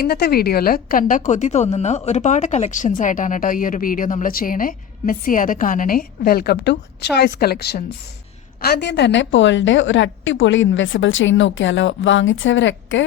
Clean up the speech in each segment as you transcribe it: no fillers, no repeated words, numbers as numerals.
ഇന്നത്തെ വീഡിയോയിൽ കണ്ട കൊതി തോന്നുന്ന ഒരുപാട് കളക്ഷൻസ് ആയിട്ടാണ് കേട്ടോ ഈ ഒരു വീഡിയോ നമ്മൾ ചെയ്യണേ. മിസ് ചെയ്യാതെ കാണണേ. Welcome to choice collections. ആദ്യം തന്നെ പേളിന്റെ ഒരു അടിപൊളി ഇൻവിസിബിൾ ചെയിൻ നോക്കിയാലോ. വാങ്ങിച്ചവരൊക്കെ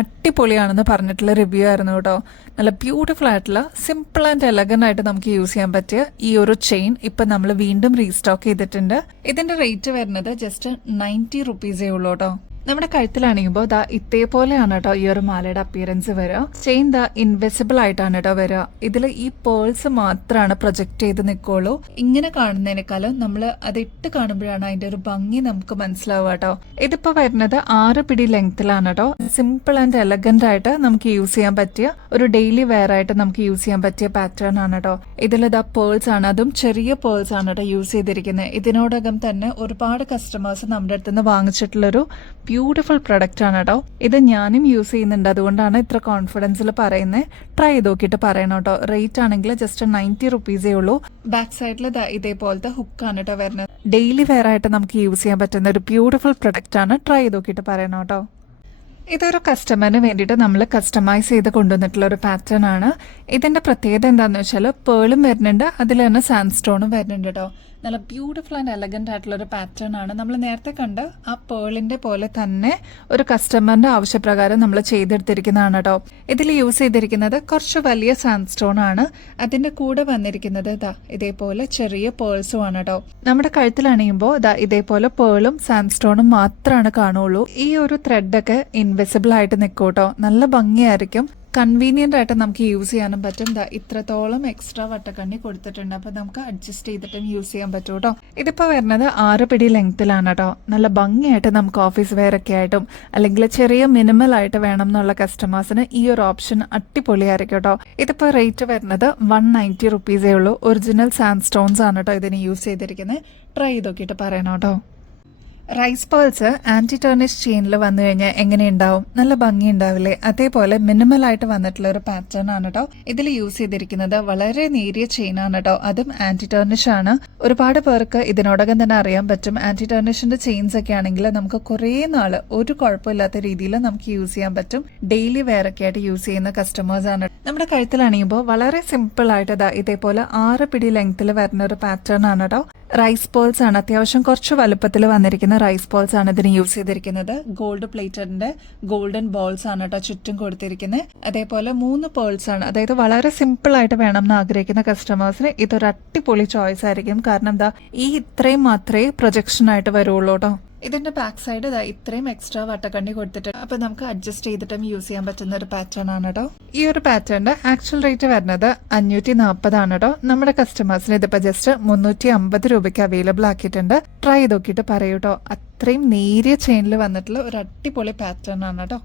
അടിപൊളിയാണെന്ന് പറഞ്ഞിട്ടുള്ള റിവ്യൂ ആയിരുന്നു കേട്ടോ. നല്ല ബ്യൂട്ടിഫുൾ ആയിട്ടുള്ള സിമ്പിൾ ആൻഡ് എലഗന്റ് ആയിട്ട് നമുക്ക് യൂസ് ചെയ്യാൻ പറ്റിയ ഈ ഒരു ചെയിൻ ഇപ്പൊ നമ്മൾ വീണ്ടും റീസ്റ്റോക്ക് ചെയ്തിട്ടുണ്ട്. ഇതിന്റെ റേറ്റ് വരുന്നത് ജസ്റ്റ് 90 റുപ്പീസേ ഉള്ളൂ കേട്ടോ. നമ്മുടെ കഴുത്തിലാണെങ്കിപ്പോൾ ദാ ഇതേപോലെയാണ് കേട്ടോ ഈ ഒരു മാലയുടെ അപ്പിയറൻസ് വരിക. ചെയിൻ ദാ ഇൻവിസിബിൾ ആയിട്ടാണ് കേട്ടോ വരിക. ഇതിൽ ഈ പേൾസ് മാത്രമാണ് പ്രൊജക്ട് ചെയ്ത് നിൽക്കുള്ളൂ. ഇങ്ങനെ കാണുന്നതിനേക്കാളും നമ്മൾ അത് ഇട്ട് കാണുമ്പോഴാണ് അതിന്റെ ഒരു ഭംഗി നമുക്ക് മനസ്സിലാവുക കേട്ടോ. ഇതിപ്പോ വരുന്നത് 6 പിടി ലെങ്ത്തിലാണ് കേട്ടോ. സിമ്പിൾ ആൻഡ് എലഗന്റ് ആയിട്ട് നമുക്ക് യൂസ് ചെയ്യാൻ പറ്റിയ ഒരു ഡെയിലി വെയർ ആയിട്ട് നമുക്ക് യൂസ് ചെയ്യാൻ പറ്റിയ പാറ്റേൺ ആണ് കേട്ടോ. ഇതിൽ ഇതാ പേൾസ് ആണ്, അതും ചെറിയ പേൾസ് ആണ് കേട്ടോ യൂസ് ചെയ്തിരിക്കുന്നത്. ഇതിനോടകം തന്നെ ഒരുപാട് കസ്റ്റമേഴ്സ് നമ്മുടെ അടുത്തുനിന്ന് വാങ്ങിച്ചിട്ടുള്ളൊരു ബ്യൂട്ടിഫുൾ പ്രൊഡക്റ്റ് ആണ് കേട്ടോ. ഇത് ഞാനും യൂസ് ചെയ്യുന്നുണ്ട്, അതുകൊണ്ടാണ് ഇത്ര കോൺഫിഡൻസിൽ പറയുന്നത്. ട്രൈ ചെയ്ത് നോക്കിയിട്ട് പറയണം കേട്ടോ. റേറ്റ് ആണെങ്കിൽ ജസ്റ്റ് 90 റുപ്പീസേ ഉള്ളൂ. ബാക്ക് സൈഡിൽ ഇതേപോലത്തെ ഹുക്കാണ് കേട്ടോ വരുന്നത്. ഡെയിലി വെയർ ആയിട്ട് നമുക്ക് യൂസ് ചെയ്യാൻ പറ്റുന്ന ഒരു ബ്യൂട്ടിഫുൾ പ്രൊഡക്റ്റ് ആണ്. ട്രൈ ചെയ്ത് നോക്കിയിട്ട് പറയണം കേട്ടോ. ഇതൊരു കസ്റ്റമറിന് വേണ്ടിയിട്ട് നമ്മൾ കസ്റ്റമൈസ് ചെയ്ത് കൊണ്ടുവന്നിട്ടുള്ള ഒരു പാറ്റേൺ ആണ്. ഇതിന്റെ പ്രത്യേകത എന്താണെന്ന് വെച്ചാൽ പേളും വരുന്നുണ്ട്, അതിൽ തന്നെ സാൻഡ് സ്റ്റോണും വരുന്നുണ്ട് കേട്ടോ. നല്ല ബ്യൂട്ടിഫുൾ ആൻഡ് എലഗന്റ് ആയിട്ടുള്ള ഒരു പാറ്റേൺ ആണ്. നമ്മൾ നേരത്തെ കണ്ട ആ പേളിന്റെ പോലെ തന്നെ ഒരു കസ്റ്റമറിന്റെ ആവശ്യപ്രകാരം നമ്മൾ ചെയ്തെടുത്തിരിക്കുന്നതാണ് കേട്ടോ. ഇതിൽ യൂസ് ചെയ്തിരിക്കുന്നത് കുറച്ച് വലിയ സാൻഡ് സ്റ്റോൺ ആണ്. അതിന്റെ കൂടെ വന്നിരിക്കുന്നത് ഇതേപോലെ ചെറിയ പേൾസും ആണ് കേട്ടോ. നമ്മുടെ കഴുത്തിലണിയുമ്പോൾ ഇതേപോലെ പേളും സാൻഡ് സ്റ്റോണും മാത്രമാണ് കാണുള്ളൂ. ഈ ഒരു ത്രെഡൊക്കെ ഇൻവിസിബിൾ ആയിട്ട് നിൽക്കും കേട്ടോ. നല്ല ഭംഗിയായിരിക്കും. കൺവീനിയന്റ് ആയിട്ട് നമുക്ക് യൂസ് ചെയ്യാനും പറ്റും. ഇത്രത്തോളം എക്സ്ട്രാ വട്ടക്കണ്ണി കൊടുത്തിട്ടുണ്ട്, അപ്പൊ നമുക്ക് അഡ്ജസ്റ്റ് ചെയ്തിട്ടും യൂസ് ചെയ്യാൻ പറ്റും കേട്ടോ. ഇതിപ്പോ വരുന്നത് 6 പിടി ലെങ്ത്തിലാണ് കേട്ടോ. നല്ല ഭംഗിയായിട്ട് നമുക്ക് ഓഫീസ് വെയർ ഒക്കെ ആയിട്ടും അല്ലെങ്കിൽ ചെറിയ മിനിമൽ ആയിട്ട് വേണം എന്നുള്ള കസ്റ്റമേഴ്സിന് ഈ ഒരു ഓപ്ഷൻ അടിപൊളിയായിരിക്കും കേട്ടോ. ഇതിപ്പോ റേറ്റ് വരുന്നത് 190 റുപ്പീസേ ഉള്ളൂ. ഒറിജിനൽ സാൻഡ് സ്റ്റോൺസ് ആണ് കേട്ടോ ഇതിന് യൂസ് ചെയ്തിരിക്കുന്നത്. ട്രൈ ചെയ്ത് നോക്കിയിട്ട് പറയണം കേട്ടോ. റൈസ് പേൾസ് ആന്റി ടേർണിഷ് ചെയിനിൽ വന്നു കഴിഞ്ഞാൽ എങ്ങനെയുണ്ടാവും? നല്ല ഭംഗി ഉണ്ടാവില്ലേ? അതേപോലെ മിനിമൽ ആയിട്ട് വന്നിട്ടുള്ള ഒരു പാറ്റേൺ ആണ് കേട്ടോ. ഇതിൽ യൂസ് ചെയ്തിരിക്കുന്നത് വളരെ നേരിയ ചെയിൻ ആണ് കേട്ടോ. അതും ആന്റി ടേർണിഷ് ആണ്. ഒരുപാട് പേർക്ക് ഇതിനോടകം തന്നെ അറിയാൻ പറ്റും. ആന്റി ടേർണിഷിന്റെ ചെയിൻസ് ഒക്കെ ആണെങ്കിൽ നമുക്ക് കുറേ നാള് ഒരു കുഴപ്പമില്ലാത്ത രീതിയിൽ നമുക്ക് യൂസ് ചെയ്യാൻ പറ്റും. ഡെയിലി വെയർ ഒക്കെ ആയിട്ട് യൂസ് ചെയ്യുന്ന കസ്റ്റമേഴ്സ് ആണ്. നമ്മുടെ കഴുത്തിലണിയുമ്പോൾ വളരെ സിമ്പിൾ ആയിട്ട് ഇതേപോലെ 6 പിടി ലെങ്ത്തിൽ വരുന്ന ഒരു പാറ്റേൺ ആണ് കേട്ടോ. റൈസ് പേൾസ് ആണ്, അത്യാവശ്യം കുറച്ച് വലുപ്പത്തിൽ വന്നിരിക്കുന്ന റൈസ് പേൾസ് ആണ് ഇതിന് യൂസ് ചെയ്തിരിക്കുന്നത്. ഗോൾഡ് പ്ലേറ്റഡിന്റെ ഗോൾഡൻ ബോൾസ് ആണ് കേട്ടോ ചുറ്റും കൊടുത്തിരിക്കുന്നത്. അതേപോലെ 3 പേൾസ് ആണ്. അതായത് വളരെ സിമ്പിൾ ആയിട്ട് വേണം എന്ന് ആഗ്രഹിക്കുന്ന കസ്റ്റമേഴ്സിന് ഇതൊരു അടിപൊളി ചോയ്സ് ആയിരിക്കും. കാരണം ഈ ഇത്രയും മാത്രമേ പ്രൊജക്ഷൻ ആയിട്ട് വരുള്ളൂ കേട്ടോ. ഇതിന്റെ ബാക്ക് സൈഡ് ഇത്രയും എക്സ്ട്രാ വട്ടക്കണ്ണി കൊടുത്തിട്ട് അപ്പൊ നമുക്ക് അഡ്ജസ്റ്റ് ചെയ്തിട്ടും യൂസ് ചെയ്യാൻ പറ്റുന്ന ഒരു പാറ്റേൺ ആണ് കേട്ടോ. ഈ ഒരു പാറ്റേണിന്റെ ആക്ച്വൽ റേറ്റ് വരുന്നത് 540 ആണ് കേട്ടോ. നമ്മുടെ കസ്റ്റമേഴ്സിന് ഇതിപ്പോ ജസ്റ്റ് 350 രൂപയ്ക്ക് അവൈലബിൾ ആക്കിയിട്ടുണ്ട്. ട്രൈ ചെയ്ത് നോക്കിയിട്ട് പറയൂ കേട്ടോ. അത്രയും നേരിയ ചെയിനിൽ വന്നിട്ടുള്ള ഒരു അടിപൊളി പാറ്റേൺ ആണ് കേട്ടോ.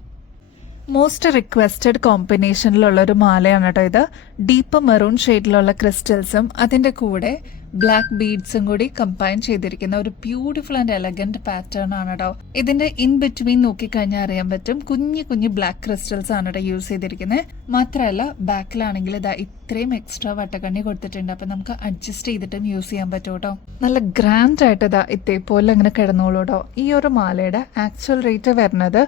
മോസ്റ്റ് റിക്വസ്റ്റഡ് കോമ്പിനേഷനിലുള്ള ഒരു മാലയാണ് കേട്ടോ ഇത്. ഡീപ്പ് മെറൂൺ ഷെയ്ഡിലുള്ള ക്രിസ്റ്റൽസും അതിന്റെ കൂടെ ബ്ലാക്ക് ബീഡ്സും കൂടി കമ്പൈൻ ചെയ്തിരിക്കുന്ന ഒരു ബ്യൂട്ടിഫുൾ ആൻഡ് എലഗന്റ് പാറ്റേൺ ആണ് കേട്ടോ. ഇതിന്റെ ഇൻ ബിറ്റ്വീൻ നോക്കിക്കഴിഞ്ഞാൽ അറിയാൻ പറ്റും കുഞ്ഞു കുഞ്ഞു ബ്ലാക്ക് ക്രിസ്റ്റൽസ് ആണ് കേട്ടോ യൂസ് ചെയ്തിരിക്കുന്നത്. മാത്രമല്ല ബാക്കിലാണെങ്കിൽ ഇത്രയും എക്സ്ട്രാ വട്ടക്കണ്ണി കൊടുത്തിട്ടുണ്ട്. അപ്പൊ നമുക്ക് അഡ്ജസ്റ്റ് ചെയ്തിട്ടും യൂസ് ചെയ്യാൻ പറ്റും കേട്ടോ. നല്ല ഗ്രാൻഡ് ആയിട്ട് ഇതേപോലെ അങ്ങനെ കിടന്നോളൂ കേട്ടോ. ഈ ഒരു മാലയുടെ ആക്ച്വൽ റേറ്റ് വരുന്നത്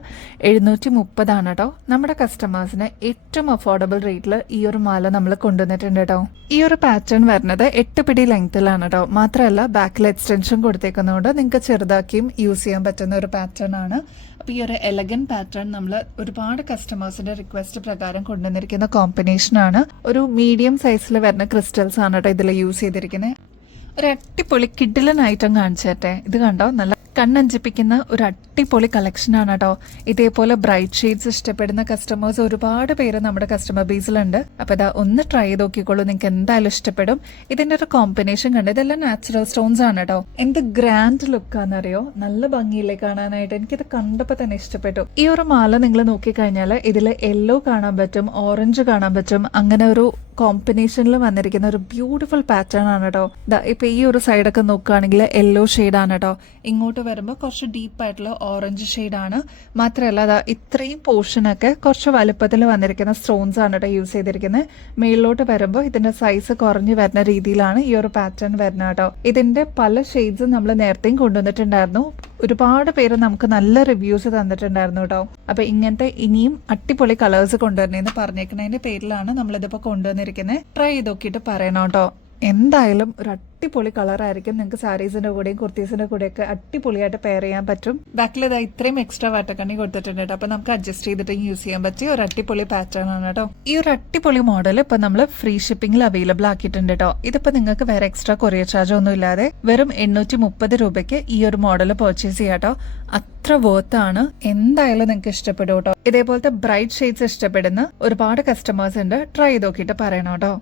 730 ആണ് കേട്ടോ. നമ്മുടെ കസ്റ്റമേഴ്സിന് ഏറ്റവും അഫോർഡബിൾ റേറ്റിൽ ഈ ഒരു മാല നമ്മൾ കൊണ്ടുവന്നിട്ടുണ്ട് കേട്ടോ. ഈ ഒരു പാറ്റേൺ വരുന്നത് 8 പിടി ലെങ്ത്തിലാണ് കേട്ടോ. മാത്രമല്ല ബാക്കിൽ എക്സ്റ്റൻഷൻ കൊടുത്തേക്കുന്നതുകൊണ്ട് നിങ്ങൾക്ക് ചെറുതാക്കിയും യൂസ് ചെയ്യാൻ പറ്റുന്ന ഒരു പാറ്റേൺ ആണ്. അപ്പൊ ഈ ഒരു എലഗന്റ് പാറ്റേൺ നമ്മൾ ഒരുപാട് കസ്റ്റമേഴ്സിന്റെ റിക്വസ്റ്റ് പ്രകാരം കൊണ്ടുവന്നിരിക്കുന്ന കോമ്പിനേഷൻ ആണ്. ഒരു മീഡിയം സൈസിൽ വരുന്ന ക്രിസ്റ്റൽസ് ആണ് കേട്ടോ ഇതിൽ യൂസ് ചെയ്തിരിക്കുന്നത്. ഒരു അടിപൊളി കിഡിലൻ ഐറ്റം കാണിച്ചേട്ടെ. ഇത് കണ്ടോ, നല്ല കണ്ണഞ്ചിപ്പിക്കുന്ന ഒരു അടിപൊളി കളക്ഷൻ ആണ് കേട്ടോ. ഇതേപോലെ ബ്രൈറ്റ് ഷെയ്ഡ്സ് ഇഷ്ടപ്പെടുന്ന കസ്റ്റമേഴ്സ് ഒരുപാട് പേര് നമ്മുടെ കസ്റ്റമർ ബേസിലുണ്ട്. അപ്പൊ ഒന്ന് ട്രൈ ചെയ്ത് നോക്കിക്കോളൂ, നിങ്ങൾക്ക് എന്തായാലും ഇഷ്ടപ്പെടും. ഇതിന്റെ ഒരു കോമ്പിനേഷൻ കണ്ട് ഇതെല്ലാം നാച്ചുറൽ സ്റ്റോൺസ് ആണ് കേട്ടോ. എന്ത് ഗ്രാൻഡ് ലുക്കാന്നറിയോ? നല്ല ഭംഗിയില്ലേ കാണാനായിട്ട്? എനിക്കിത് കണ്ടപ്പോ തന്നെ ഇഷ്ടപ്പെട്ടു. ഈ ഒരു മാല നിങ്ങൾ നോക്കിക്കഴിഞ്ഞാൽ ഇതിൽ യെല്ലോ കാണാൻ പറ്റും, ഓറഞ്ച് കാണാൻ പറ്റും. അങ്ങനെ ഒരു കോമ്പിനേഷനിൽ വന്നിരിക്കുന്ന ഒരു ബ്യൂട്ടിഫുൾ പാറ്റേൺ ആണ് കേട്ടോ. ഇപ്പൊ ഈ ഒരു സൈഡൊക്കെ നോക്കുകയാണെങ്കിൽ യെല്ലോ ഷെയ്ഡ് ആണ് കേട്ടോ. ഇങ്ങോട്ട് വരുമ്പോൾ കുറച്ച് ഡീപ്പ് ആയിട്ടുള്ള ഓറഞ്ച് ഷെയ്ഡാണ്. മാത്രമല്ല അതാ ഇത്രയും പോർഷനൊക്കെ കുറച്ച് വലുപ്പത്തിൽ വന്നിരിക്കുന്ന സ്റ്റോൺസ് ആണ് കേട്ടോ യൂസ് ചെയ്തിരിക്കുന്നത്. മേളിലോട്ട് വരുമ്പോൾ ഇതിന്റെ സൈസ് കുറഞ്ഞു വരുന്ന രീതിയിലാണ് ഈ ഒരു പാറ്റേൺ വരുന്നത് കേട്ടോ. ഇതിന്റെ പല ഷെയ്ഡ്സും നമ്മൾ നേരത്തെയും കൊണ്ടുവന്നിട്ടുണ്ടായിരുന്നു. ഒരുപാട് പേര് നമുക്ക് നല്ല റിവ്യൂസ് തന്നിട്ടുണ്ടായിരുന്നു കേട്ടോ. അപ്പൊ ഇങ്ങനത്തെ ഇനിയും അടിപൊളി കളേഴ്സ് കൊണ്ടുവരണേന്ന് പറഞ്ഞേക്കുന്നതിന്റെ പേരിലാണ് നമ്മളിതിപ്പോ കൊണ്ടുവന്നിരിക്കുന്നത്. ട്രൈ ചെയ്ത് നോക്കിയിട്ട് പറയണം കേട്ടോ. എന്തായാലും ഒരു അടിപൊളി കളറായിരിക്കും. നിങ്ങൾക്ക് സാരീസിന്റെ കൂടെയും കുർത്തീസിന്റെ കൂടെയൊക്കെ അടിപൊളിയായിട്ട് പെയർ ചെയ്യാൻ പറ്റും. ബാക്കിൽ ഇതാ ഇത്രയും എക്സ്ട്രാ വാട്ടക്കണ്ണി കൊടുത്തിട്ടുണ്ട് കേട്ടോ. അപ്പൊ നമുക്ക് അഡ്ജസ്റ്റ് ചെയ്തിട്ട് യൂസ് ചെയ്യാൻ പറ്റിയ ഒരു അടിപൊളി പാറ്റേൺ ആണ് കേട്ടോ. ഈ ഒരു അടിപൊളി മോഡൽ ഇപ്പൊ നമ്മൾ ഫ്രീ ഷിപ്പിംഗിൽ അവൈലബിൾ ആക്കിയിട്ടുണ്ട് കേട്ടോ. ഇതിപ്പോ നിങ്ങൾക്ക് വേറെ എക്സ്ട്രാ കൊറിയർ ചാർജ് ഒന്നും ഇല്ലാതെ വെറും 830 രൂപയ്ക്ക് ഈ ഒരു മോഡൽ പർച്ചേസ് ചെയ്യാം കേട്ടോ. അത്ര വർത്ത് ആണ്. എന്തായാലും നിങ്ങൾക്ക് ഇഷ്ടപ്പെടും കേട്ടോ. ഇതേപോലത്തെ ബ്രൈറ്റ് ഷെയ്ഡ്സ് ഇഷ്ടപ്പെടുന്ന ഒരുപാട് കസ്റ്റമേഴ്സ് ഉണ്ട്. ട്രൈ ചെയ്ത് നോക്കിയിട്ട് പറയണം കേട്ടോ.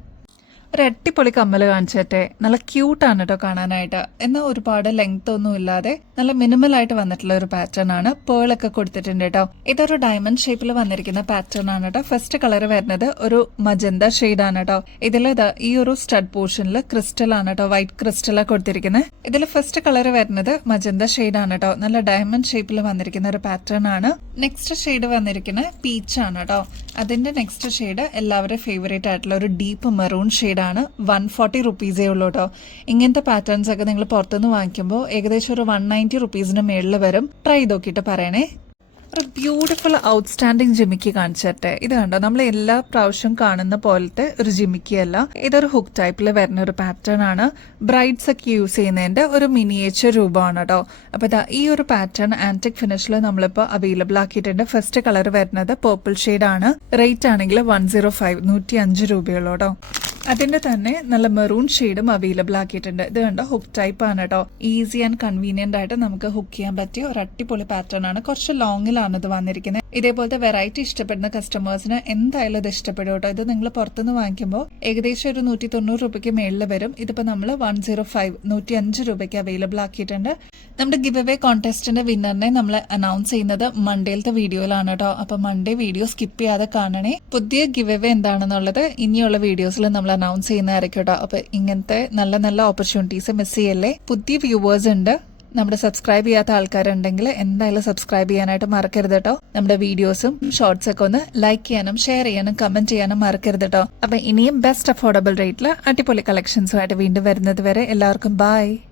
ഒരു അടിപൊളി കമ്മൽ കാണിച്ചിട്ടെ. നല്ല ക്യൂട്ടാണ് കേട്ടോ കാണാനായിട്ട്. എന്നാൽ ഒരുപാട് ലെങ്ത് ഒന്നും ഇല്ലാതെ നല്ല മിനിമൽ ആയിട്ട് വന്നിട്ടുള്ള ഒരു പാറ്റേൺ ആണ്. പേളൊക്കെ കൊടുത്തിട്ടുണ്ട് കേട്ടോ. ഇതൊരു ഡയമണ്ട് ഷേപ്പിൽ വന്നിരിക്കുന്ന പാറ്റേൺ ആണ് കേട്ടോ. ഫസ്റ്റ് കളർ വരുന്നത് ഒരു മജന്ത ഷെയ്ഡ് ആണ് കേട്ടോ. ഇതിൽ ഈ ഒരു സ്റ്റഡ് പോർഷനിൽ ക്രിസ്റ്റൽ ആണ് കേട്ടോ. വൈറ്റ് ക്രിസ്റ്റൽ കൊടുത്തിരിക്കുന്നത്. ഇതിൽ ഫസ്റ്റ് കളർ വരുന്നത് മജന്ത ഷെയ്ഡ് ആണ് കേട്ടോ. നല്ല ഡയമണ്ട് ഷേപ്പിൽ വന്നിരിക്കുന്ന ഒരു പാറ്റേൺ ആണ്. നെക്സ്റ്റ് ഷെയ്ഡ് വന്നിരിക്കുന്നത് പീച്ച് ആണ് കേട്ടോ. അതിന്റെ നെക്സ്റ്റ് ഷെയ്ഡ് എല്ലാവരും ഫേവറേറ്റ് ആയിട്ടുള്ള ഒരു ഡീപ്പ് മെറൂൺ ഷെയ്ഡ് ആണ്. 140 റുപ്പീസേ ഉള്ളൂ കേട്ടോ. ഇങ്ങനത്തെ പാറ്റേൺസ് ഒക്കെ നിങ്ങൾ പുറത്തുനിന്ന് വാങ്ങിക്കുമ്പോൾ ഏകദേശം ഒരു 190 റുപ്പീസിന് മേളിൽ വരും. ട്രൈ ചെയ്ത് നോക്കിയിട്ട് പറയണേ. ഒരു ബ്യൂട്ടിഫുൾ ഔട്ട്സ്റ്റാൻഡിങ് ജിമിക്കി കാണിച്ചിട്ടെ. ഇത് കണ്ടോ, നമ്മൾ എല്ലാ പ്രാവശ്യം കാണുന്ന പോലത്തെ ഒരു ജിമിക്കി അല്ല. ഇതൊരു ഹുക്ക് ടൈപ്പിൽ വരുന്ന ഒരു പാറ്റേൺ ആണ്. ബ്രൈഡ്സ് ഒക്കെ യൂസ് ചെയ്യുന്നതിന്റെ ഒരു മിനിയേച്ചർ രൂപമാണ് കേട്ടോ. അപ്പൊ ഈ ഒരു പാറ്റേൺ ആന്റിക് ഫിനിഷിൽ നമ്മളിപ്പോൾ അവൈലബിൾ ആക്കിയിട്ടുണ്ട്. ഫസ്റ്റ് കളർ വരുന്നത് പേർപ്പിൾ ഷെയ്ഡ് ആണ്. റേറ്റ് ആണെങ്കിൽ 105 105 രൂപയുള്ളൂ കേട്ടോ. അതിന്റെ തന്നെ നല്ല മെറൂൺ ഷെയ്ഡും അവൈലബിൾ ആക്കിയിട്ടുണ്ട്. ഇത് കണ്ടോ, ഹുക്ക് ടൈപ്പ് ആണ് കേട്ടോ. ഈസി ആൻഡ് കൺവീനിയന്റ് ആയിട്ട് നമുക്ക് ഹുക്ക് ചെയ്യാൻ പറ്റിയ ഒരു അടിപൊളി പാറ്റേൺ ആണ്. കുറച്ച് ലോങ്ങിലാണ് ഇത് വന്നിരിക്കുന്നത്. ഇതേപോലത്തെ വെറൈറ്റി ഇഷ്ടപ്പെടുന്ന കസ്റ്റമേഴ്സിന് എന്തായാലും ഇത് ഇഷ്ടപ്പെടും കേട്ടോ. ഇത് നിങ്ങൾ പുറത്തുനിന്ന് വാങ്ങിക്കുമ്പോൾ ഏകദേശം ഒരു 190 രൂപയ്ക്ക് മേളിൽ വരും. ഇതിപ്പോ നമ്മൾ 105 105 രൂപയ്ക്ക് അവൈലബിൾ ആക്കിയിട്ടുണ്ട്. നമ്മുടെ ഗിവ് അവേ കോൺടെസ്റ്റിന്റെ വിന്നറിനെ നമ്മൾ അനൗൺസ് ചെയ്യുന്നത് മൺഡേയിലത്തെ വീഡിയോയിലാണ് കേട്ടോ. അപ്പൊ മൺഡേ വീഡിയോ സ്കിപ്പ് ചെയ്യാതെ കാണണേ. പുതിയ ഗിവ് അവേ എന്താണെന്നുള്ളത് ഇനിയുള്ള വീഡിയോസിൽ നമ്മൾ അനൗൺസ് ചെയ്യുന്നതായിരിക്കും കേട്ടോ. അപ്പൊ ഇങ്ങനത്തെ നല്ല നല്ല ഓപ്പർച്യൂണിറ്റീസ് മിസ് ചെയ്യല്ലേ. പുതിയ വ്യൂവേഴ്സ് ഉണ്ട്. നമ്മുടെ സബ്സ്ക്രൈബ് ചെയ്യാത്ത ആൾക്കാരുണ്ടെങ്കിൽ എന്തായാലും സബ്സ്ക്രൈബ് ചെയ്യാനായിട്ട് മറക്കരുത് കേട്ടോ. നമ്മുടെ വീഡിയോസും ഷോർട്സ് ഒക്കെ ഒന്ന് ലൈക്ക് ചെയ്യാനും ഷെയർ ചെയ്യാനും കമന്റ് ചെയ്യാനും മറക്കരുത് കേട്ടോ. അപ്പൊ ഇനിയും ബെസ്റ്റ് അഫോർഡബിൾ റേറ്റിൽ അടിപൊളി കളക്ഷൻസുമായിട്ട് വീണ്ടും വരുന്നത് വരെ എല്ലാവർക്കും ബൈ.